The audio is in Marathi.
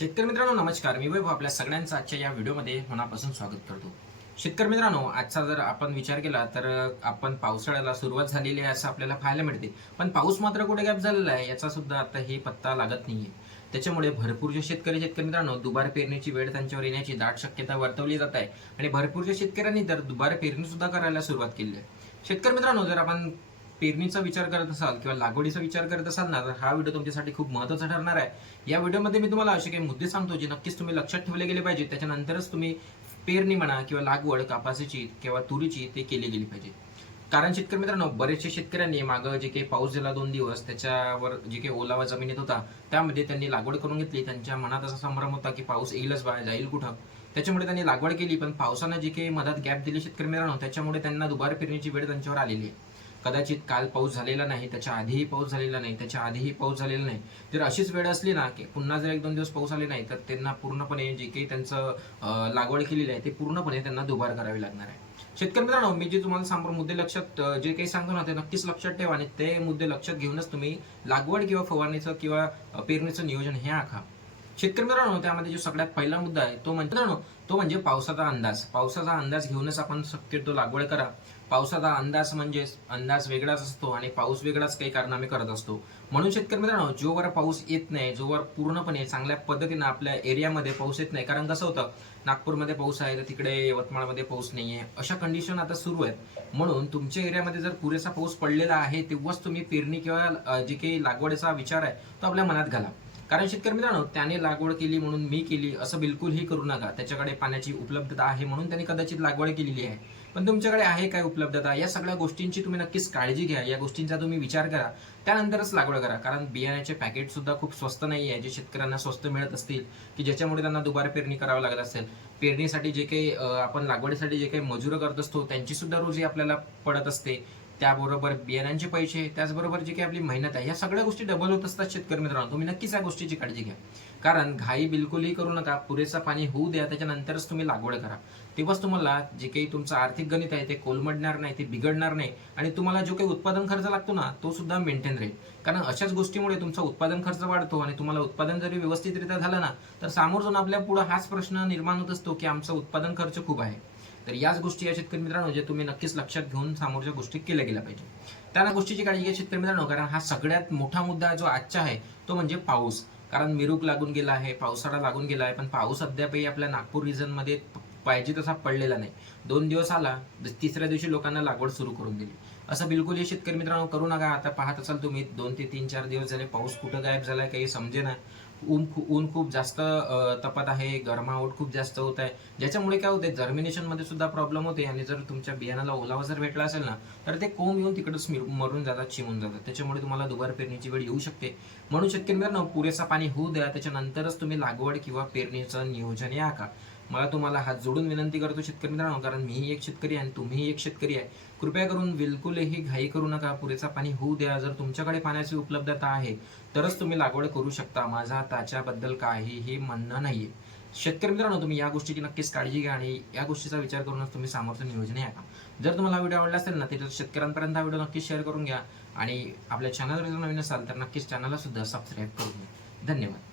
शेतकरी मित्रांनो नमस्कार. मी वैभव आपल्या सगळ्यांचं आजच्या या व्हिडिओमध्ये मनापासून स्वागत करतो. शेतकरी मित्रांनो आजचा जर आपण विचार केला तर आपण पावसाळ्याला सुरुवात झालेली आहे असं आपल्याला पाहायला मिळते. पण पाऊस मात्र कुठे गॅप झालेला आहे याचा सुद्धा आता हे पत्ता लागत नाहीये. त्याच्यामुळे भरपूर जे शेतकरी शेतकरी मित्रांनो दुबार पेरणीची वेळ त्यांच्यावर येण्याची दाट शक्यता वर्तवली जात आहे. आणि भरपूरच्या शेतकऱ्यांनी तर दुबार पेरणी सुद्धा करायला सुरुवात केली आहे. शेतकरी मित्रांनो जर आपण पेरणीचा विचार करत असाल किंवा लागवडीचा विचार करत असाल ना तर हा व्हिडिओ तुमच्यासाठी खूप महत्त्वाचा ठरणार आहे. या व्हिडिओमध्ये मी तुम्हाला असे काही मुद्दे सांगतो जे नक्कीच तुम्ही लक्षात ठेवले गेले पाहिजे त्याच्यानंतरच तुम्ही पेरणी म्हणा किंवा लागवड कापासीची किंवा तुरीची ते केली गेली पाहिजे. कारण शेतकरी मित्रांनो बरेचसे शेतकऱ्यांनी मागं जे काही पाऊस झाला दोन दिवस त्याच्यावर जे काही ओलावा जमिनीत होता त्यामध्ये त्यांनी लागवड करून घेतली. त्यांच्या मनात असा संभ्रम होता की पाऊस येईलच बाहेर जाईल कुठं? त्याच्यामुळे त्यांनी लागवड केली पण पावसानं जे काही मधात गॅप दिली शेतकरी मित्रांनो त्याच्यामुळे त्यांना दुबार पेरणीची वेळ त्यांच्यावर आलेली आहे. कदाचित काल पाऊस झालेला नाही त्याच्या आधीही पाऊस झालेला नाही त्याच्या आधीही पाऊस झालेला नाही. जर अशीच वेळ असली ना की पुन्हा जर एक दोन दिवस पाऊस आले नाही तर त्यांना पूर्णपणे जे काही त्यांचं लागवड केलेली आहे ते पूर्णपणे त्यांना दुबार करावी लागणार आहे. शेतकरी मित्रांनो मी जे तुम्हाला सांगतो मुद्दे लक्षात जे काही सांगतो ना ते नक्कीच लक्षात ठेवा आणि ते मुद्दे लक्षात घेऊनच तुम्ही लागवड किंवा फवारणीचं किंवा पेरणीचं नियोजन हे आखा. शेतकरी मित्रांनो त्यामध्ये जो सगळ्यात पहिला मुद्दा आहे तो म्हणजे तो म्हणजे पावसाचा अंदाज. पावसाचा अंदाज घेऊनच आपण शक्यतो लागवड करा. पावसाचा अंदाज म्हणजे अंदाज वेगळाच असतो आणि पाऊस वेगळाच काही कारणामे करत असतो. म्हणून शेतकरी मित्रांनो जोवर पाऊस येत नाही जोवर पूर्णपणे चांगल्या पद्धतीनं आपल्या एरियामध्ये पाऊस येत नाही कारण कसं होतं नागपूरमध्ये पाऊस आहे तर तिकडे यवतमाळमध्ये पाऊस नाही आहे अशा कंडिशन आता सुरू आहेत. म्हणून तुमच्या एरियामध्ये जर पुरेसा पाऊस पडलेला आहे तेव्हाच तुम्ही पेरणी किंवा जे काही लागवडीचा विचार आहे तो आपल्या मनात घाला. कारण शेतकरी मित्रांनो त्याने लागवड केली म्हणून मी केली असं बिलकुलही करू नका. त्याच्याकडे पाण्याची उपलब्धता आहे म्हणून त्याने कदाचित लागवड केलेली आहे. पण तुमच्याकडे आहे काय उपलब्धता? या सगळ्या गोष्टींची तुम्ही नक्कीच काळजी घ्या. या गोष्टींचा तुम्ही विचार करा. त्यानंतरच लागवड करा. कारण बियाण्याचे पॅकेट सुद्धा खूप स्वस्त नाही आहे. जे शेतकऱ्यांना स्वस्त मिळत असतील की ज्याच्यामुळे त्यांना दुबार पेरणी करावं लागत असेल पेरणीसाठी जे काही आपण लागवडीसाठी जे काही मजुरं करत असतो त्यांची सुद्धा रोजी आपल्याला पडत असते. त्याबरोबर बियाण्यांचे पैसे त्याचबरोबर जे काही आपली मेहनत आहे या सगळ्या गोष्टी डबल होत असतात शेतकरी मित्रांनो. तुम्ही नक्कीच या गोष्टीची काळजी घ्या. कारण घाई बिलकुलही करू नका पुरेसा पाणी होऊ द्या त्याच्यानंतरच तुम्ही लागवड करा. तेव्हाच तुम्हाला जे काही तुमचं आर्थिक गणित आहे ते कोलमडणार नाही ते बिघडणार नाही. आणि तुम्हाला जो काही उत्पादन खर्च लागतो ना तो सुद्धा मेंटेन राहील. कारण अशाच गोष्टीमुळे तुमचा उत्पादन खर्च वाढतो आणि तुम्हाला उत्पादन जरी व्यवस्थितरित्या झालं ना तर समोर जाऊन आपल्या पुढे हाच प्रश्न निर्माण होत असतो की आमचा उत्पादन खर्च खूप आहे. तर याच गोष्टी या शेतकरी मित्रांनो जे तुम्ही नक्कीच लक्षात घेऊन समोरच्या गोष्टी केल्या गेल्या पाहिजे. त्या गोष्टीची काळजी घ्या शेतकरी मित्रांनो कारण हा सगळ्यात मोठा मुद्दा जो आजचा आहे तो म्हणजे पाऊस. कारण मिरूक लागून गेला आहे पावसाळा लागून गेला आहे पण पाऊस अद्यापही आपल्या नागपूर रिजनमध्ये पाहिजे तसा पडलेला नाही. दोन दिवस आला तिसऱ्या दिवशी लोकांना लागवड सुरू करून दिली. असं बिलकुल हे शेतकरी मित्रांनो करू नका. आता पाहत असाल तुम्ही दोन ते तीन चार दिवस झाले पाऊस कुठं गायब झालाय काही समजे ना. ऊन खूप ऊन खूप जास्त तपात तपत आहे गरमावट खूप जास्त होत आहे. ज्याच्यामुळे काय होते जर्मिनेशनमध्ये सुद्धा प्रॉब्लेम होते आणि जर तुमच्या बियाणाला ओलावा जर भेटला असेल ना तर ते कोंब येऊन तिकडंच मरून जातात चिमून जातात. त्याच्यामुळे तुम्हाला दुबार पेरणीची वेळ येऊ शकते. म्हणून शेतकरी मित्रांनो पुरेसा पाणी होऊ द्या. त्याच्यानंतरच तुम्ही लागवड किंवा पेरणीचं नियोजन या का. मला तुम्हाला हात जोडून विनंती करतो शेतकरी मित्रांनो कारण मीही एक शेतकरी आहे आणि तुम्हीही एक शेतकरी आहे. कृपया करून बिलकुलही घाई करू नका पुरेसा पाणी होऊ द्या. जर तुमच्याकडे पाण्याची उपलब्धता आहे तरच तुम्ही लागवड करू शकता. माझा त्याच्याबद्दल काहीही म्हणणं नाहीये. शेतकरी मित्रांनो तुम्ही या गोष्टीची नक्कीच काळजी घ्या आणि या गोष्टीचा विचार करूनच तुम्ही सामर्थ्य नियोजन या का? जर तुम्हाला व्हिडिओ आवडला असेल ना तर शेतकऱ्यांपर्यंत हा व्हिडिओ नक्कीच शेअर करून घ्या आणि आपल्या चॅनलवर जर नवीन असाल तर नक्कीच चॅनलला सुद्धा सबस्क्राईब करून घ्या. धन्यवाद.